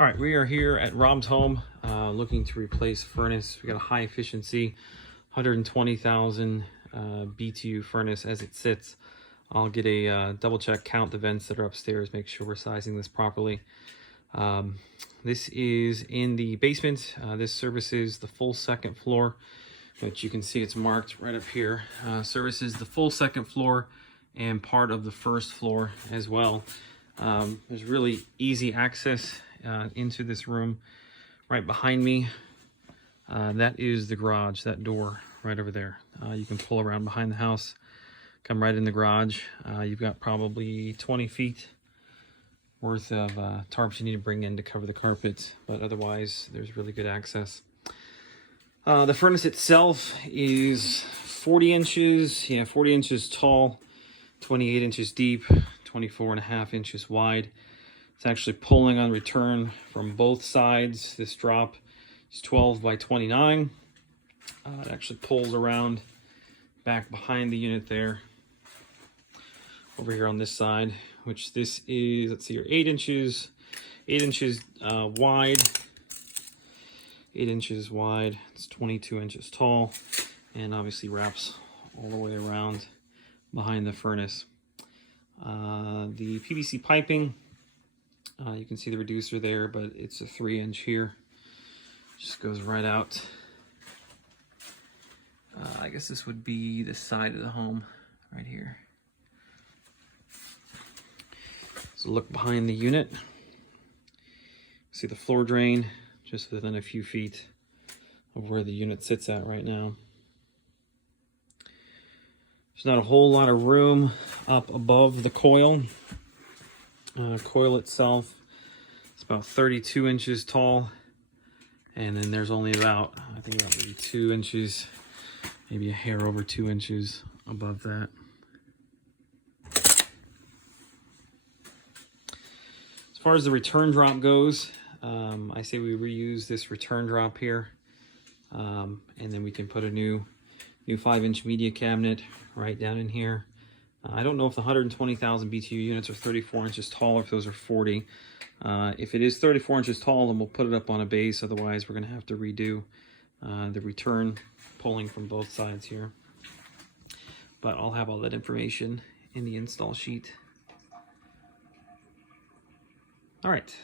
All right, we are here at Rob's home looking to replace furnace. We got a high efficiency 120,000 BTU furnace as it sits. I'll get a double check, count the vents that are upstairs, make sure we're sizing this properly. This is in the basement. This services the full second floor, which you can see it's marked right up here. Services the full second floor and part of the first floor as well. There's really easy access into this room right behind me. That is the garage, that door right over there. You can pull around behind the house, come right in the garage. You've got probably 20 feet worth of tarps you need to bring in to cover the carpet, but otherwise there's really good access. The furnace itself is 40 inches tall, 28 inches deep, 24.5 inches wide. It's actually pulling on return from both sides. This drop is 12 by 29. It actually pulls around back behind the unit there. Over here on this side, which this is, let's see here, 8 inches wide. 8 inches wide. It's 22 inches tall, and obviously wraps all the way around behind the furnace. The PVC piping, you can see the reducer there, but it's a 3-inch here. Just goes right out. I guess this would be the side of the home right here. So look behind the unit. See the floor drain just within a few feet of where the unit sits at right now. There's not a whole lot of room up above the coil. Coil itself is about 32 inches tall, and then there's only about, I think about maybe 2 inches, maybe a hair over 2 inches above that. As far as the return drop goes, I say we reuse this return drop here, and then we can put a new 5-inch media cabinet right down in here. I don't know if the 120,000 BTU units are 34 inches tall or if those are 40. If it is 34 inches tall, then we'll put it up on a base. Otherwise, we're going to have to redo the return pulling from both sides here. But I'll have all that information in the install sheet. All right.